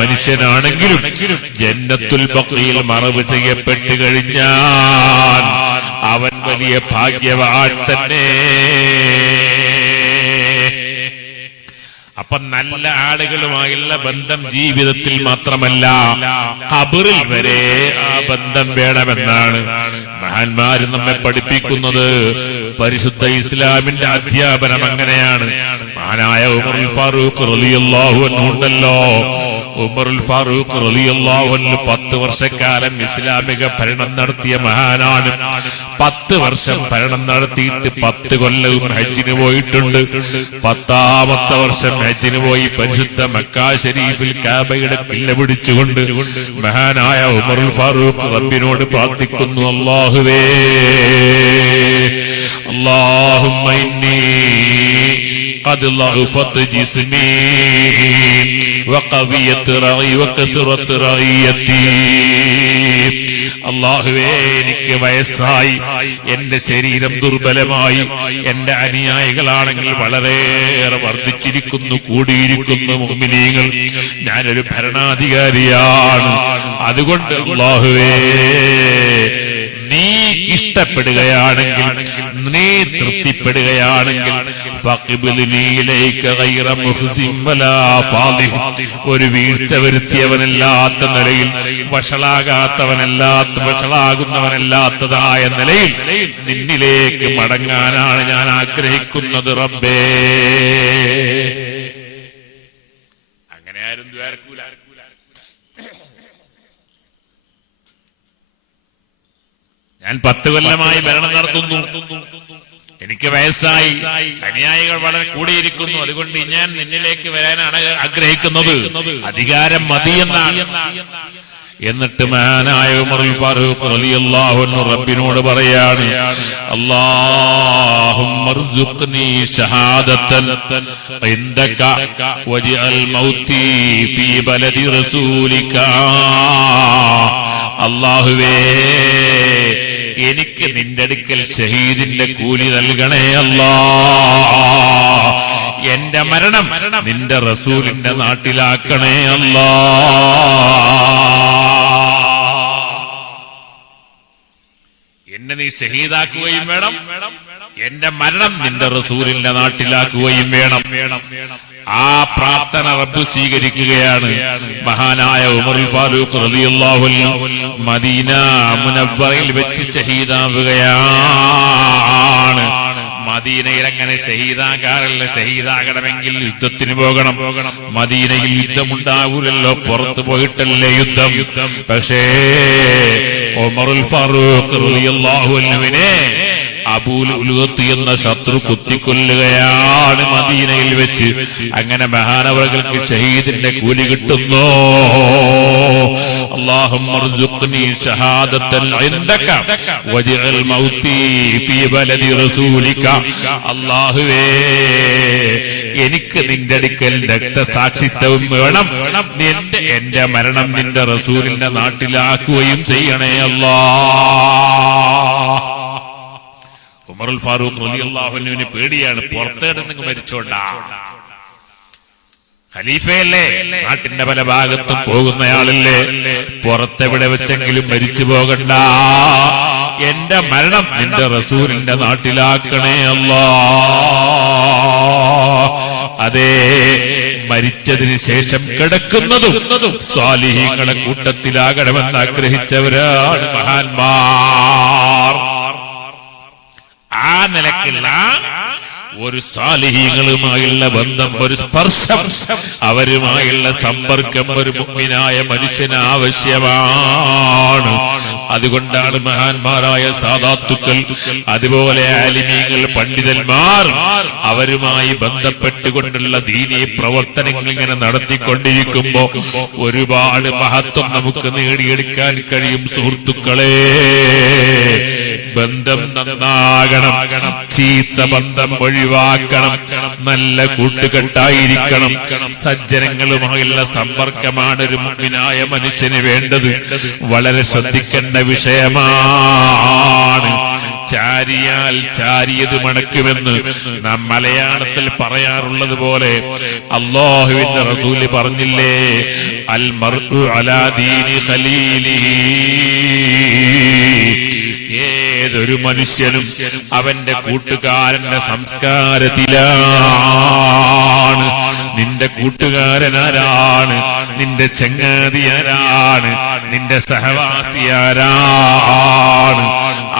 മനുഷ്യനാണെങ്കിലും ജന്നത്തുൽ ബഖീൽ മറവ് ചെയ്യപ്പെട്ടു കഴിഞ്ഞാൽ അവൻ വലിയ ഭാഗ്യവാൻ തന്നെ. അപ്പൊ നല്ല ആളുകളുമായുള്ള ബന്ധം ജീവിതത്തിൽ മാത്രമല്ല ഖബറിൽ വരെ ആ ബന്ധം വേണമെന്നാണ് മഹാന്മാര് നമ്മെ പഠിപ്പിക്കുന്നത്. പരിശുദ്ധ ഇസ്ലാമിന്റെ അധ്യാപനം അങ്ങനെയാണ്. മഹാനായ ഉമറുൽ ഫാറൂഖ് റളിയല്ലാഹു അൻഹു ഉണ്ടല്ലോ, ഉമറുൽ ഫാറൂഖ് റളിയല്ലാഹു അൻഹു 10 വർഷക്കാലം ഇസ്ലാമിക ഭരണം നടത്തിയ മഹാനാണ്. 10 വർഷം ഭരണം നടത്തിയിട്ട് 10 കൊല്ലവും ഹജ്ജിന് പോയിട്ടുണ്ട്. 10ാമത്തെ വർഷം ഹജ്ജിന് പോയി പരിശുദ്ധ മക്കാ ശരീഫിൽ കാബയുടെ കില്ല പിടിച്ചുകൊണ്ട് മഹാനായ ഉമറുൽ ഫാറൂഖ് റബ്ബിനോട് പ്രാർത്ഥിക്കുന്നു, അല്ലാഹുവേ, അല്ലാഹുമ്മ ഇന്നി ഖദ് ളഅഫത് ജിസ്മി വഖവിയത് റഈ വകസറത് റഈയതി. അല്ലാഹുവേ, എനിക്ക് വയസ്സായി, എന്റെ ശരീരം ദുർബലമായി, എന്റെ അനുയായികളാണെങ്കിൽ വളരെയേറെ വർദ്ധിച്ചിരിക്കുന്നു, കൂടിയിരിക്കുന്നു മുഅ്മിനീങ്ങൾ. ഞാനൊരു ഭരണാധികാരിയാണ്. അതുകൊണ്ട് അല്ലാഹുവേ, നീ ഇഷ്ടപ്പെടുകയാണെങ്കിൽ, നീ തൃപ്തിപ്പെടുകയാണെങ്കിൽ ഒരു വീഴ്ച വരുത്തിയവനല്ലാത്ത നിലയിൽ, വഷളാകുന്നവനല്ലാത്തതായ നിലയിൽ നിന്നിലേക്ക് മടങ്ങാനാണ് ഞാൻ ആഗ്രഹിക്കുന്നത് റബ്ബേ. അങ്ങനെ ആരും ദ്വാരക്കൂല. ഞാൻ 10 കൊല്ലമായി ഭരണം നടത്തുന്നു, എനിക്ക് വയസ്സായി, അനുയായികൾ വളരെ കൂടിയിരിക്കുന്നു, അതുകൊണ്ട് ഞാൻ നിന്നിലേക്ക് വരാനാണ് ആഗ്രഹിക്കുന്നത്, അധികാരം മതിയെന്നാണ്. എന്നിട്ട് മഹാനായ ഉമറുൽ ഫാറൂഖ് റളിയല്ലാഹു അൻഹു റബ്ബിനോട് പറയാണ്, അല്ലാഹുമ്മർസുഖ്നി ഷഹാദതൻ ഇൻദക വജ്അൽ മൗതി ഫീ ബലദി റസൂലിക. അല്ലാഹുവേ, എനിക്ക് നിന്റെ അടുക്കൽ ഷഹീദിന്റെ കൂലി നൽകണേ അല്ലാഹ്. എന്റെ മരണം നിന്റെ റസൂലിന്റെ നാട്ടിലാക്കണേ അല്ലാഹ്. എന്നെ നീ ഷഹീദാക്കുകയും വേണം, എന്റെ മരണം നിന്റെ റസൂലിന്റെ നാട്ടിലാക്കുകയും വേണം. ആ പ്രാർത്ഥന റബ്ബ് സ്വീകരിക്കുകയാണ്. മഹാനായ ഉമറുൽ ഫാറൂഖ് റളിയല്ലാഹു അൻഹു മദീന മുനവ്വറയിൽ വെച്ച് ഷഹീദാവുകയാണ്. മദീനയിൽ അങ്ങനെ ഷഹീദാകാറല്ല. ഷഹീദാകണമെങ്കിൽ യുദ്ധത്തിന് പോകണം. മദീനയിൽ യുദ്ധമുണ്ടാകൂലല്ലോ, പുറത്തു പോയിട്ടല്ലേ യുദ്ധം. പക്ഷേ ഉമറുൽ ഫാറൂഖ് റളിയല്ലാഹു അൻഹുവിനെ അബൂൽ ഉലുഗത്ത് എന്ന ശത്രു കുത്തിക്കൊല്ലുകയാണ് മദീനയിൽ വെച്ച്. അങ്ങനെ മഹാനവറുകൾക്ക് ഷഹീദിന്റെ കൂലി കിട്ടുന്നു. അല്ലാഹുമ്മ ർസുഖ്നി ഷഹാദതൻ ഇൻദക വജ്അൽ മൗതി ഫീ ബലദി റസൂലിക. അല്ലാഹുവേ, എനിക്ക് നിന്റെ അടുക്കൽ രക്തസാക്ഷിത്വവും വേണം, എന്റെ മരണം നിന്റെ റസൂലിന്റെ നാട്ടിലാക്കുകയും ചെയ്യണേ അല്ലാഹ്. ഉമറുൽ ഫാറൂഖ് റളിയല്ലാഹു അൻഹുവിന് പേടിയാണ്, പുറത്തേടെന്നെങ്കിൽ മരിച്ചോണ്ടാ. ഖലീഫയല്ലേ, നാട്ടിന്റെ പല ഭാഗത്തും പോകുന്നയാളല്ലേ, പുറത്തെവിടെ വെച്ചെങ്കിലും മരിച്ചു പോകണ്ട, എന്റെ മരണം നിന്റെ റസൂലിന്റെ നാട്ടിലാക്കണേ അല്ലാഹ്. അതേ, മരിച്ചതിന് ശേഷം കിടക്കുന്നതും സ്വാലിഹീങ്ങളെ കൂട്ടത്തിലാകണമെന്ന് ആഗ്രഹിച്ചവരാണ് മഹാന്മാർ. ആ നിലക്കുള്ള ഒരു സാലിഹീങ്ങളുമായുള്ള ബന്ധം, ഒരു സ്പർശം, അവരുമായുള്ള സമ്പർക്കം ഒരു മുഅ്മിനായ മനുഷ്യന് ആവശ്യമാണ്. അതുകൊണ്ടാണ് മഹാന്മാരായ സാദാത്തുക്കൾ, അതുപോലെ ആലിമീങ്ങൾ, പണ്ഡിതന്മാർ അവരുമായി ബന്ധപ്പെട്ടുകൊണ്ടുള്ള ദീനീ പ്രവർത്തനങ്ങൾ ഇങ്ങനെ നടത്തിക്കൊണ്ടിരിക്കുമ്പോ ഒരുപാട് മഹത്വം നമുക്ക് നേടിയെടുക്കാൻ കഴിയും. സുഹൃത്തുക്കളെ, ബന്ധം നന്നാകണം, ചീത്ത ബന്ധം ഒഴിവാക്കണം, നല്ല കൂട്ടുകെട്ടായിരിക്കണം, സജ്ജനങ്ങളുമായുള്ള സമ്പർക്കമാണ് ഒരു മുഅ്മിനായ മനുഷ്യന് വേണ്ടത്. വളരെ ശ്രദ്ധിക്കേണ്ട വിഷയമാണ്. ചാരിയാൽ ചാരിയത് മണക്കുമെന്ന് നാം മലയാളത്തിൽ പറയാറുള്ളത് പോലെ അല്ലാഹുവിന്റെ റസൂല് പറഞ്ഞില്ലേ, അൽ മർഉ അലാ ദീനി ഖലീലിഹി, ഏതൊരു മനുഷ്യനും അവന്റെ കൂട്ടുകാരന്റെ സംസ്കാരത്തിലാണ്. നിന്റെ കൂട്ടുകാരനാരാണ്, നിന്റെ ചങ്ങാതി ആരാണ്, നിന്റെ സഹവാസി ആരാണ്,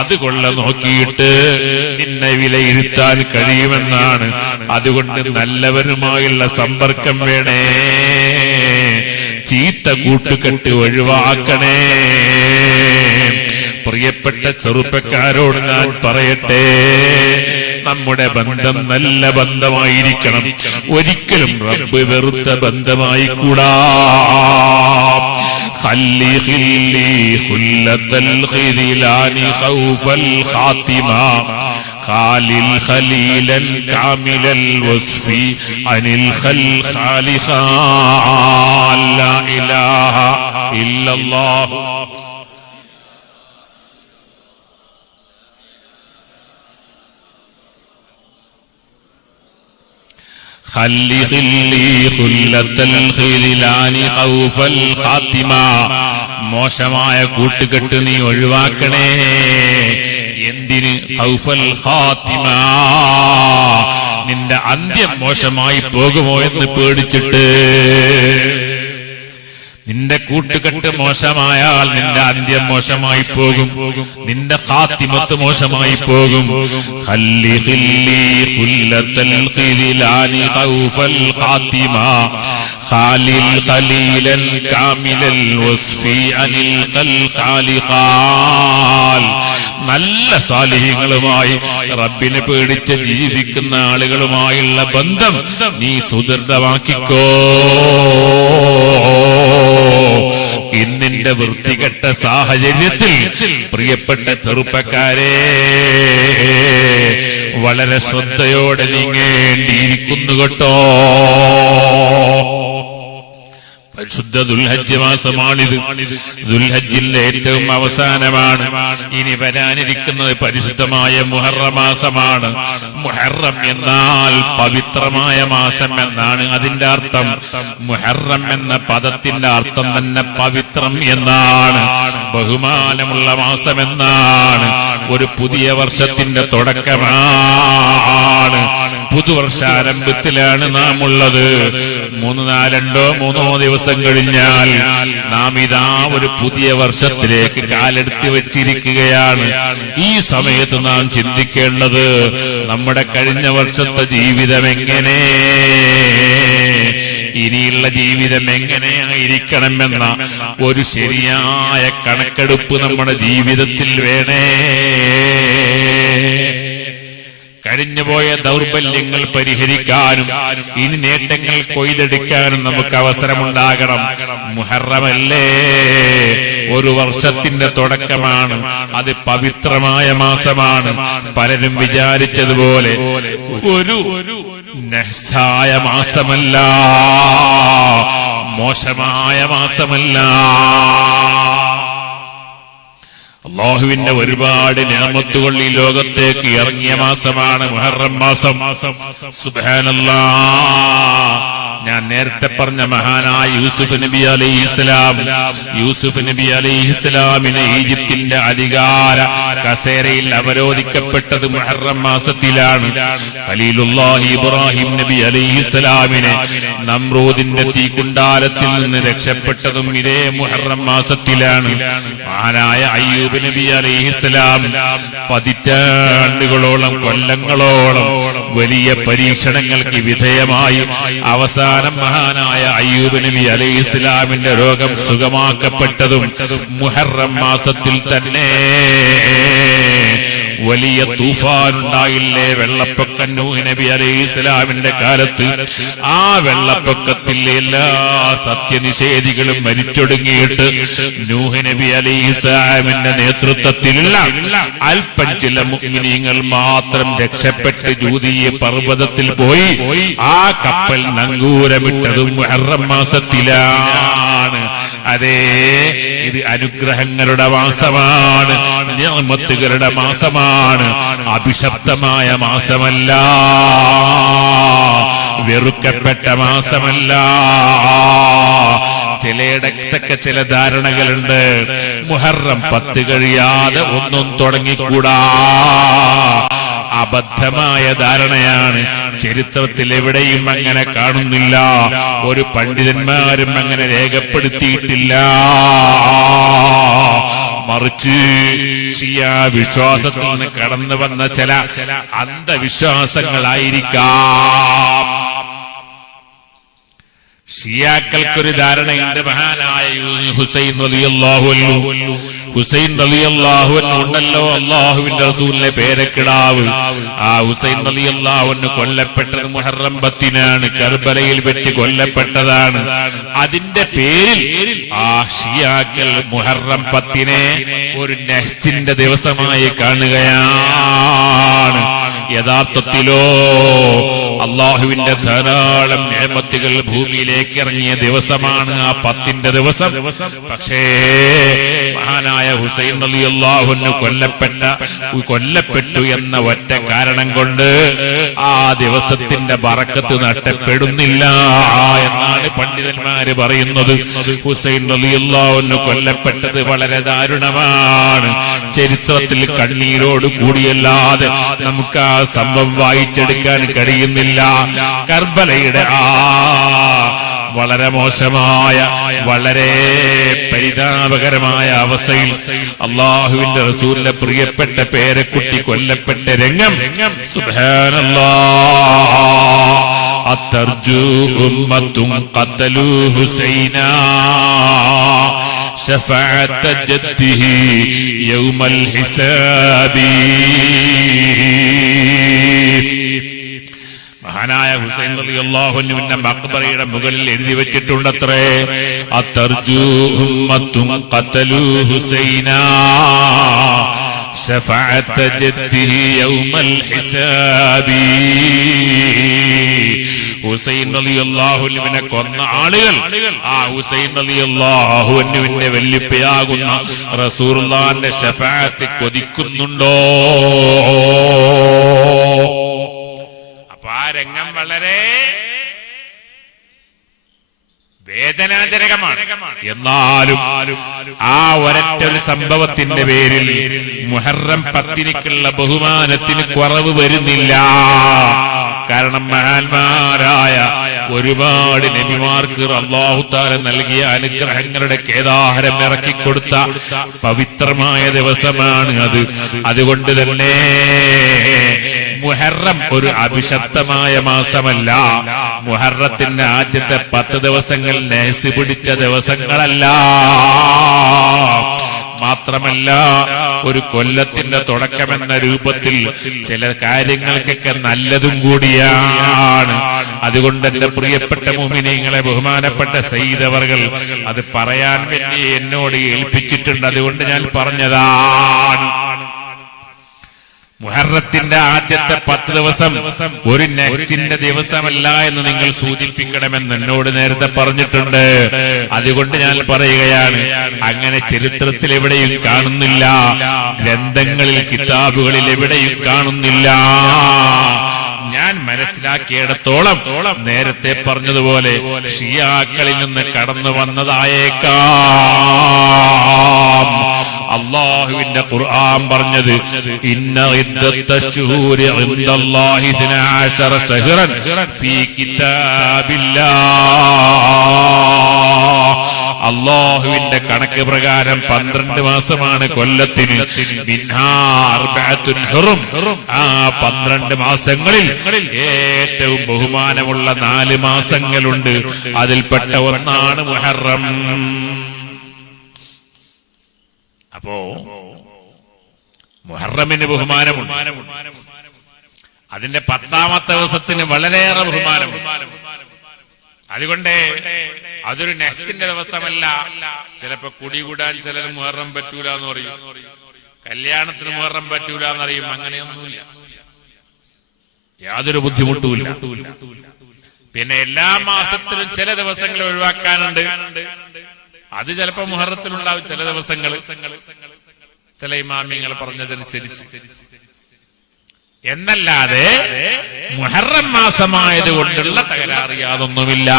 അതുകൊള്ള നോക്കിയിട്ട് നിന്നെ വിലയിരുത്താൻ കഴിയുമെന്നാണ്. അതുകൊണ്ട് നല്ലവരുമായുള്ള സമ്പർക്കം വേണേ, ചീത്ത കൂട്ടുകെട്ട് ഒഴിവാക്കണേ. പ്രിയപ്പെട്ട ചെറുപ്പക്കാരോട് ഞാൻ പറയട്ടെ, നമ്മുടെ ബന്ധം നല്ല ബന്ധമായിരിക്കണം. ഒരിക്കലും റബ്ബ് വെറുത്ത ബന്ധമായി കൂടാ. ഖല്ലി ഖില്ലി ഖുല്ലത്തൽ ഖിദിലാനി ഖൗഫൽ ഖാതിമ ഖാലിൽ ഖലീലൻ കാമിലൽ വസ്ഫി അനിൽ ഖൽഖാലിഖ ലാ ഇലാഹ ഇല്ലല്ലാഹ്. ഖല്ലി ഖില്ലി ഖുല്ലത്തൽ ഖിദിലാനി ഖൗഫൽ ഖാതിമ, മോശമായ കൂട്ടുകെട്ട് നീ ഒഴിവാക്കണേ. എന്തിന്? ഖൗഫൽ ഖാതിമ, നിന്റെ അന്ത്യം മോശമായി പോകുമോ എന്ന് പേടിച്ചിട്ട്. നിന്റെ കൂട്ടുകെട്ട് മോശമായാൽ നിന്റെ അന്ത്യം മോശമായി പോകും, നിന്റെ ഖാത്തിമത്ത് മോശമായി പോകും. ഖല്ലി ഖില്ലി ഖുല്ലത്തൽ ഖിദിലാനി ഖൗഫൽ ഖാതിമ ഖാലിൽ ഖലീലൻ കാമിലൽ വസ്ഫി അനിൽ ഖൽഖാലിഖ. നല്ല സാലിഹീങ്ങളുമായി റബ്ബിനെ പേടിച്ച് ജീവിക്കുന്ന ആളുകളുമായുള്ള ബന്ധം നീ സുദൃഢമാക്കിക്കോ. ഇന്നിന്റെ വൃത്തികെട്ട സാഹചര്യത്തിൽ പ്രിയപ്പെട്ട ചെറുപ്പക്കാരെ, വളരെ ശ്രദ്ധയോടെ നീങ്ങേണ്ടിയിരിക്കുന്നു കേട്ടോ. പരിശുദ്ധ ദുൽഹജ്ജ് മാസമാണിത്. ദുൽഹജ്ജിന്റെ ഏറ്റവും അവസാനമാണ്. ഇനി വരാനിരിക്കുന്നത് പരിശുദ്ധമായ മുഹറം മാസമാണ്. മുഹറം എന്നാൽ പവിത്രമായ മാസം എന്നാണ് അതിന്റെ അർത്ഥം. മുഹറം എന്ന പദത്തിന്റെ അർത്ഥം തന്നെ പവിത്രം എന്നാണ്, ബഹുമാനമുള്ള മാസം എന്നാണ്. ഒരു പുതിയ വർഷത്തിന്റെ തുടക്കമാണ്. പുതുവർഷാരംഭത്തിലാണ് നാം ഉള്ളത്. 3-2 ദിവസം കഴിഞ്ഞാൽ നാം ഇതാ ഒരു പുതിയ വർഷത്തിലേക്ക് കാലെടുത്ത് വെച്ചിരിക്കുകയാണ്. ഈ സമയത്ത് നാം ചിന്തിക്കേണ്ടത് നമ്മുടെ കഴിഞ്ഞ വർഷത്തെ ജീവിതം എങ്ങനെ, ഇനിയുള്ള ജീവിതം എങ്ങനെയായിരിക്കണമെന്ന ഒരു ശരിയായ കണക്കെടുപ്പ് നമ്മുടെ ജീവിതത്തിൽ വേണേ. കഴിഞ്ഞുപോയ ദൗർബല്യങ്ങൾ പരിഹരിക്കാനും ഇനി നേട്ടങ്ങൾ കൊയ്തെടുക്കാനും നമുക്ക് അവസരമുണ്ടാകണം. മുഹറമല്ലേ, ഒരു വർഷത്തിന്റെ തുടക്കമാണ്. അത് പവിത്രമായ മാസമാണ്. പലരും വിചാരിച്ചതുപോലെ ഒരു നഹ്സായ മാസമല്ല, മോശമായ മാസമല്ല. അല്ലാഹുവിന്റെ ഒരുപാട് നിഅമത്തുകൾ ഈ ലോകത്തേക്ക് ഇറങ്ങിയ മാസമാണ് മുഹറം മാസം. സുബ്ഹാനല്ലാഹ്. ഞാൻ നേരത്തെ പറഞ്ഞ മഹാനായ യൂസുഫ് നബി അലൈഹിസ്സലാം, യൂസുഫ് നബി അലൈഹിസ്സലാമിനെ ഈജിപ്തിന്റെ അധികാര കസേരയിൽ അവരോധിക്കപ്പെട്ടത് മുഹറം മാസത്തിലാണ്. ഖലീലുല്ലാഹി ഇബ്രാഹിം നബി അലൈഹിസ്സലാമിനെ നമ്രൂദിന്റെ തീക്കുണ്ടാരത്തിൽ നിന്ന് രക്ഷപ്പെട്ടതും ഇതേ മുഹറം മാസത്തിലാണ്. മഹാനായ അയ്യൂബ് നബി അലൈഹിസ്സലാം പതിറ്റാണ്ടുകളോളം, കൊല്ലങ്ങളോളം വലിയ പരീക്ഷണങ്ങൾക്ക് വിധേയമായി അവസാനം മഹാനായ അയ്യൂബ് നബി അലൈഹിസ്സലാമിന്റെ രോഗം സുഖമാക്കപ്പെട്ടതും മുഹറം മാസത്തിൽ തന്നെ. വലിയ തൂഫാനുണ്ടായില്ലേ, വെള്ളപ്പൊക്കം നൂഹ് നബി അലൈഹിസ്സലാമിന്റെ കാലത്ത്. ആ വെള്ളപ്പൊക്കത്തിൽ എല്ലാ സത്യനിഷേധികളും മരിച്ചൊടുങ്ങിയിട്ട് നൂഹ് നബി അലൈഹിസ്സലാമിന്റെ നേതൃത്വത്തിലുള്ള അല്പം ചില മുഅ്മിനീങ്ങൾ മാത്രം രക്ഷപ്പെട്ട് ജൂദിയ പർവ്വതത്തിൽ പോയി. ആ കപ്പൽ നങ്കൂരമിട്ടതും മുഹറം മാസത്തിലാണ്. അതേ, ഇത് അനുഗ്രഹങ്ങളുടെ മാസമാണ്, നിഅമത്തുകളുടെ മാസമാണ്, അഭിശപ്തമായ മാസമല്ല, വെറുക്കപ്പെട്ട മാസമല്ല. ചിലയിടത്തൊക്കെ ചില ധാരണകളുണ്ട്. മുഹറം 10 കഴിയാതെ ഒന്നും തുടങ്ങിക്കൂടാ. അബദ്ധമായ ധാരണയാണ്. ചരിത്രത്തിൽ എവിടെയും അങ്ങനെ കാണുന്നില്ല. ഒരു പണ്ഡിതന്മാരും അങ്ങനെ രേഖപ്പെടുത്തിയിട്ടില്ല. മറിച്ച് ഷിയാ വിശ്വാസത്തിൽ നിന്ന് കടന്നു വന്ന ചില അന്ധവിശ്വാസങ്ങളായിരിക്കാം. ഷിയാക്കൾക്കൊരു ധാരണയുണ്ട്. മഹാനായ ഹുസൈൻ റളിയല്ലാഹു അൻഹു, ഹുസൈൻ റളിയല്ലാഹു അൻഹു ഉണ്ടല്ലോ അല്ലാഹുവിന്റെ റസൂലിന്റെ പേരക്കിടാവ്. ആ ഹുസൈൻ റളിയല്ലാഹു അൻഹു കൊല്ലപ്പെട്ടത് മുഹറം 10-നാണ്. കർബലയിൽ വെച്ച് കൊല്ലപ്പെട്ടതാണ്. അതിന്റെ പേരിൽ ആ ഷിയാക്കൾ മുഹറം 10-നെ ഒരു നഹ്സിന്റെ ദിവസമായി കാണുകയാണ്. യഥാർത്ഥത്തിലോ അല്ലാഹുവിന്റെ ധാരാളം നിഅമത്തുകൾ ഭൂമിയിലേക്ക് ഇറങ്ങിയ ദിവസമാണ് ആ 10-ന്റെ ദിവസം. പക്ഷേ മഹാനായ ഹുസൈൻ റളിയല്ലാഹു അൻഹു കൊല്ലപ്പെട്ടു എന്ന ഒറ്റ കാരണം കൊണ്ട് ആ ദിവസത്തിന്റെ ബറക്കത്ത് നഷ്ടപ്പെടുന്നില്ല എന്നാണ് പണ്ഡിതന്മാര് പറയുന്നത്. ഹുസൈൻ റളിയല്ലാഹു അൻഹു കൊല്ലപ്പെട്ടത് വളരെ ദാരുണമാണ്. ചരിത്രത്തിൽ കണ്ണീരോട് കൂടിയല്ലാതെ നമുക്ക് ആ സംഭവം വായിച്ചെടുക്കാൻ കഴിയുന്നില്ല. കർബലയുടെ വളരെ മോശമായ, വളരെ പരിതാപകരമായ അവസ്ഥയിൽ അല്ലാഹുവിന്റെ റസൂലിന്റെ പ്രിയപ്പെട്ട പേരക്കുട്ടി കൊല്ലപ്പെട്ട രംഗം സുബ്ഹാനല്ലാഹ്. അത്തർജു ഉമ്മത്തും ഖതലു ഹുസൈനാ ശഫാഅത ജദ്ദിഹി യൗമൽ ഹിസാബി. മഹാനായ ഹുസൈൻ റളിയല്ലാഹു അൻഹുവിന്റെ മഖ്ബറയുടെ മുകളിൽ എഴുതി വെച്ചിട്ടുണ്ടത്രേ, അത്തർജു ഉമ്മത്തും ഖതലു ഹുസൈനാ ശഫാഅത ജദ്ദിഹി യൗമൽ ഹിസാബി. ഹുസൈൻ റളിയല്ലാഹു അൻഹുവിനെ കൊന്ന ആളുകൾ ആ ഹുസൈൻ റളിയല്ലാഹു അൻഹുവിന്റെ വല്ലിപ്പയാകുന്ന റസൂലുള്ളാഹിന്റെ ശഫാഅത്ത് കൊതിക്കുന്നുണ്ടോ? അപ്പൊ ആ രംഗം വളരെ വേദനാജനകമാണ്. എന്നാലും ആ ഒരൊറ്റൊരു സംഭവത്തിന്റെ പേരിൽ മുഹറം 10-നുള്ള ബഹുമാനത്തിന് കുറവ് വരുന്നില്ല. കാരണം മഹാന്മാരായ ഒരുപാട് നബിമാർക്ക് അല്ലാഹു തആല നൽകിയ അനുഗ്രഹങ്ങളുടെ കേദാഹരം ഇറക്കിക്കൊടുത്ത പവിത്രമായ ദിവസമാണ് അത്. അതുകൊണ്ട് തന്നെ മുഹറം ഒരു അഭിശപ്തമായ മാസമല്ല. മുഹറത്തിന്റെ ആദ്യത്തെ 10 ദിവസങ്ങൾ നഹ്സ് പിടിച്ച ദിവസങ്ങളല്ല. മാത്രമല്ല, ഒരു കൊല്ലത്തിന്റെ തുടക്കമെന്ന രൂപത്തിൽ ചില കാര്യങ്ങൾക്കൊക്കെ നല്ലതും കൂടിയാണ്. അതുകൊണ്ട് എന്റെ പ്രിയപ്പെട്ട മുഅ്മിനീങ്ങളെ, ബഹുമാനപ്പെട്ട സയ്യിദ് അവർകൾ അത് പറയാൻ വേണ്ടി എന്നോട് ഏൽപ്പിച്ചിട്ടുണ്ട്. അതുകൊണ്ട് ഞാൻ പറഞ്ഞതാണ്. മുഹറത്തിന്റെ ആദ്യത്തെ 10 ദിവസം ഒരു നഹ്സിന്റെ ദിവസമല്ല എന്ന് നിങ്ങൾ സൂചിപ്പിക്കണമെന്ന് എന്നോട് നേരത്തെ പറഞ്ഞിട്ടുണ്ട്. അതുകൊണ്ട് ഞാൻ പറയുകയാണ്, അങ്ങനെ ചരിത്രത്തിൽ എവിടെയും കാണുന്നില്ല, ഗ്രന്ഥങ്ങളിൽ കിതാബുകളിൽ എവിടെയും കാണുന്നില്ല. ഞാൻ മനസ്സിലാക്കിയിടത്തോളം നേരത്തെ പറഞ്ഞതുപോലെ ഷിയാക്കളിൽ നിന്ന് കടന്നു വന്നതായേക്കാം. അല്ലാഹുവിന്റെ ഖുർആൻ പറഞ്ഞത്, ഇന്ന ഇദ്ദത്തശ്ശുഹൂരി ഇൻദല്ലാഹി 12 ശഹ്റൻ ഫീ കിതാബില്ലാഹ്. അല്ലാഹുവിന്റെ കണക്ക് പ്രകാരം 12 മാസമാണ് കൊല്ലത്തിന്. മിൻഹാ അർബഅത്തുൻ ഹുറും. ആ 12 മാസങ്ങളിൽ ഏറ്റവും ബഹുമാനമുള്ള 4 മാസങ്ങളുണ്ട്. അതിൽപ്പെട്ട ഒന്നാണ് മുഹറം. അപ്പോ മുഹറമിന് ബഹുമാനമുണ്ട്. അതിന്റെ 10ാമത്തെ ദിവസത്തിന് വളരെയേറെ ബഹുമാനമുണ്ട്. അതുകൊണ്ട് അതൊരു നഹ്സിന്റെ ദിവസമല്ല. ചിലപ്പോ കുടികൂടാൻ ചിലർ മുഹറം പറ്റൂല എന്ന് പറയും, കല്യാണത്തിന് മുഹറം പറ്റൂല എന്നറിയും. അങ്ങനെയൊന്നുമില്ല, യാതൊരു ബുദ്ധിമുട്ടുമില്ല. പിന്നെ എല്ലാ മാസത്തിലും ചില ദിവസങ്ങൾ ഒഴിവാക്കാനുണ്ട്. അത് ചിലപ്പോ മുഹറത്തിലുണ്ടാവും ചില ദിവസങ്ങൾ, ചില ഇമാമിങ്ങൾ പറഞ്ഞതനുസരിച്ച്. എന്നല്ലാതെ മുഹറം മാസമായത് കൊണ്ടുള്ള തകരാറ് യാതൊന്നുമില്ല.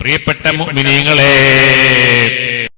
പ്രിയപ്പെട്ട മുഅ്മിനീങ്ങളെ,